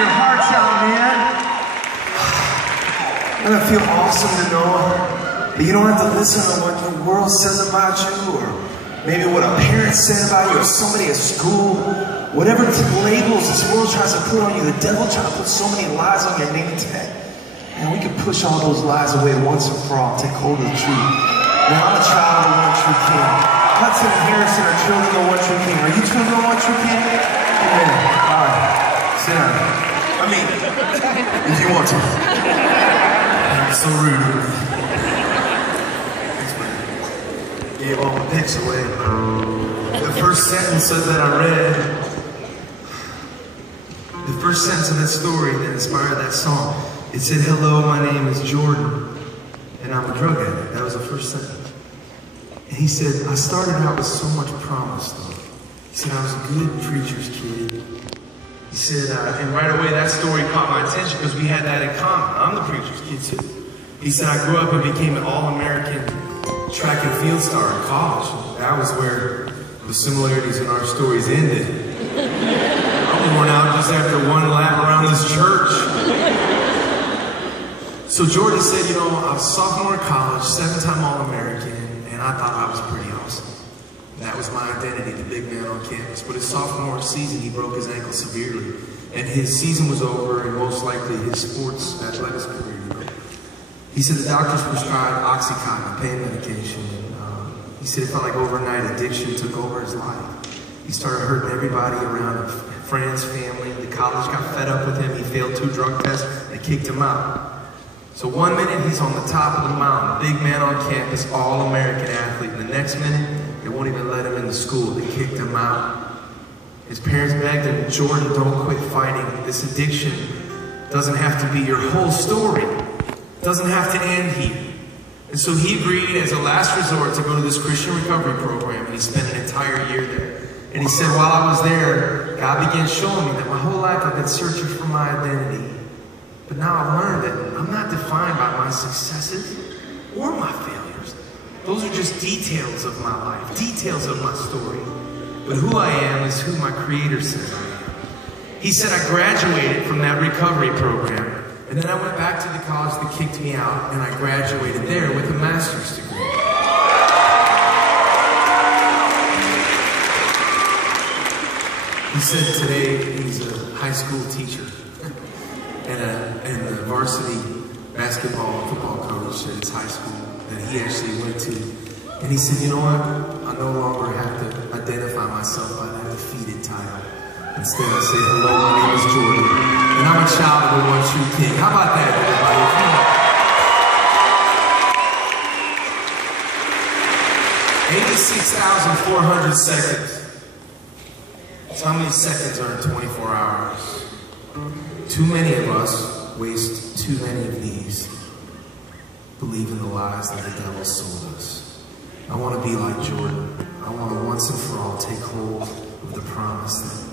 your hearts out, man. Doesn't it feel awesome to know that you don't have to listen to what the world says about you, or maybe what a parent said about you, or somebody at school? Whatever labels this world tries to put on you, the devil tries to put so many lies on your name tag. And we can push all those lies away once and for all, take hold of the truth. Now, I'm a child of the one true King. Hudson and Harrison are children of the one true King. Are you children of the one true King? Amen. All right. Sit down. I mean, if you want to. So rude. Thanks, man. Gave all the pics away. The first sentence that I read, the first sentence of that story that inspired that song, it said, "Hello, my name is Jordan, and I'm a drug addict." That was the first sentence. And he said, I started out with so much promise, though. He said, I was a good preacher's kid. He said, and right away that story caught my attention because we had that in common. I'm the preacher's kid, too. He said, I grew up and became an all-American track and field star in college. That was where the similarities in our stories ended. I was worn out just after one lap around this church. So Jordan said, you know, I was a sophomore in college, 7-time All-American, and I thought I was pretty awesome. That was my identity, the big man on campus. But his sophomore season, he broke his ankle severely. And his season was over, and most likely his sports athletics career. He said the doctors prescribed Oxycontin, a pain medication. He said it felt like overnight addiction took over his life. He started hurting everybody around him, friends, family. The college got fed up with him. He failed 2 drug tests. They kicked him out. So one minute he's on the top of the mountain, big man on campus, all-American athlete. And the next minute, they won't even let him into school. They kicked him out. His parents begged him, Jordan, don't quit fighting. This addiction doesn't have to be your whole story. It doesn't have to end here. And so he agreed as a last resort to go to this Christian recovery program, and he spent an entire year there. And he said, while I was there, God began showing me that my whole life I've been searching for my identity. But now I've learned that I'm not defined by my successes or my failures. Those are just details of my life, details of my story. But who I am is who my Creator says I am. He said I graduated from that recovery program, and then I went back to the college that kicked me out, and I graduated there with a master's degree. He said today he's a high school teacher and a varsity basketball and football coach at his high school that he actually went to. And he said, you know what? I no longer have to identify myself by that defeated title. Instead, I say, hello, my name is Jordan, and I'm a child of the one true King. How about that, everybody? Come on. 86,400 seconds. That's how many seconds are in 24 hours. Too many of us waste too many of these, believing the lies that the devil sold us. I want to be like Jordan. I want to once and for all take hold of the promise that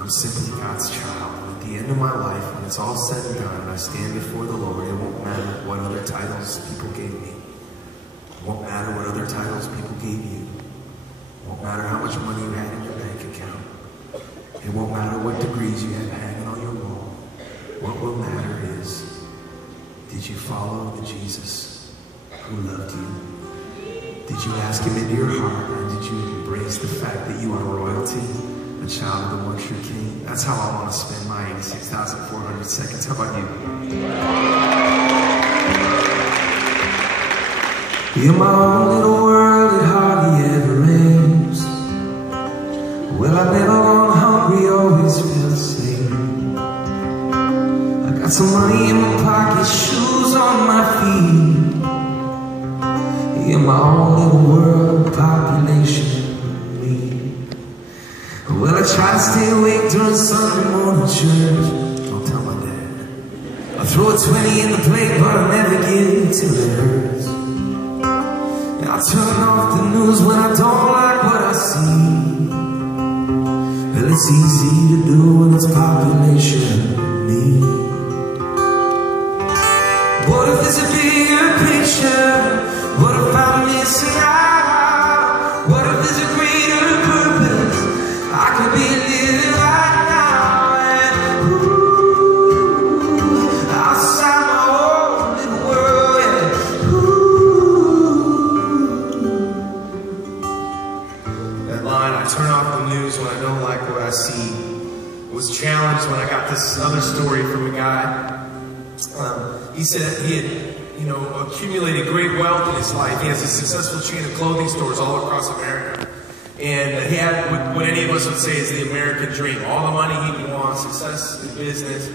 I'm simply God's child. And at the end of my life, when it's all said and done, and I stand before the Lord, it won't matter what other titles people gave me. It won't matter what other titles people gave you. It won't matter how much money you had in your bank account. It won't matter what degrees you had hanging on your wall. What will matter is, did you follow the Jesus who loved you? Did you ask him into your heart, and did you embrace the fact that you are royalty, a child of the one true King? That's how I want to spend my 86,400 seconds. How about you? In my own little world, it hardly ever ends. Well, I've never gone hungry, always felt the same. I got some money in my pocket, shoes on my feet. In my own little world, population me. Well, I try to stay awake during Sunday morning church. Don't tell my dad. I throw a 20 in the plate, but I never get it till it hurts. And I turn off the news when I don't like what I see. Well, it's easy to do when it's population me. What if there's a bigger picture? What if I'm missing out? What if there's a greater purpose I could be living right now? And like what I see. Was challenged when I got this other story from a guy. He said he had, accumulated great wealth in his life. He has a successful chain of clothing stores all across America. And he had what any of us would say is the American dream. All the money he wants, success in business.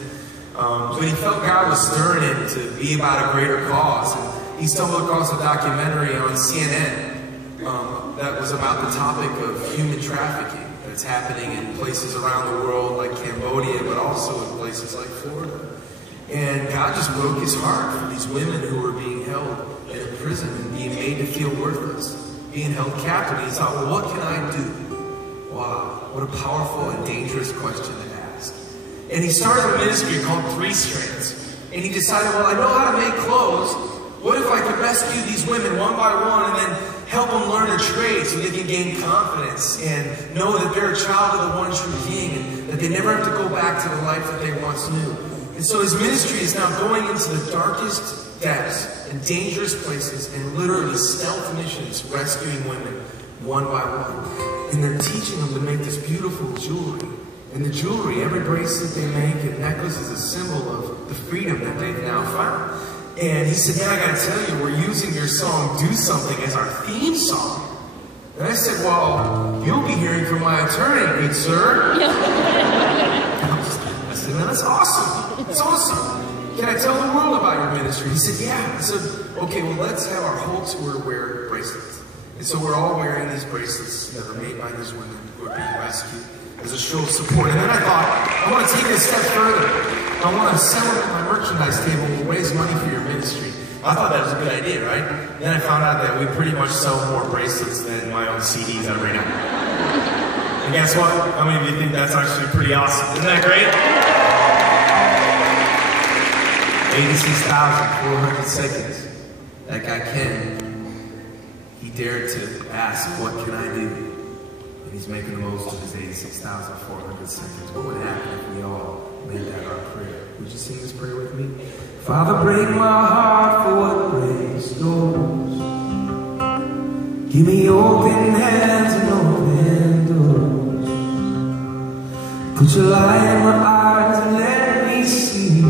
But he felt God was stirring him to be about a greater cause. And he stumbled across a documentary on CNN that was about the topic of human trafficking that's happening in places around the world like Cambodia, but also in places like Florida. And God just broke his heart for these women who were being held in a prison and being made to feel worthless, being held captive. And he thought, well, what can I do? Wow, what a powerful and dangerous question to ask. And he started a ministry called 3 Strands. And he decided, well, I know how to make clothes. What if I could rescue these women one by one and then help them learn a trade so they can gain confidence and know that they're a child of the one true King and that they never have to go back to the life that they once knew. And so his ministry is now going into the darkest depths and dangerous places and literally stealth missions, rescuing women one by one. And they're teaching them to make this beautiful jewelry. And the jewelry, every bracelet they make and necklace is a symbol of the freedom that they've now found. And he said, man, I gotta tell you, we're using your song, Do Something, as our theme song. And I said, well, you'll be hearing from my attorney, good sir. I said, man, that's awesome. It's awesome. Can I tell the world about your ministry? He said, yeah. I said, okay, well, let's have our whole tour wear bracelets. And so we're all wearing these bracelets that are made by these women who are being rescued as a show of support. And then I thought, I want to take it a step further. I want to sell it at my merchandise table and raise money for your ministry. I thought that was a good idea, right? Then I found out that we pretty much sell more bracelets than my own CDs every night. And guess what? How many of you think that's actually pretty awesome? Isn't that great? 86,400 seconds. That guy Ken, he dared to ask, what can I do? And he's making the most of his 86,400 seconds. What would happen if we all made that our prayer? Would you sing this prayer with me? Father, break my heart for what breaks yours. Give me open hands and open doors. Put your light in my eyes and let me see.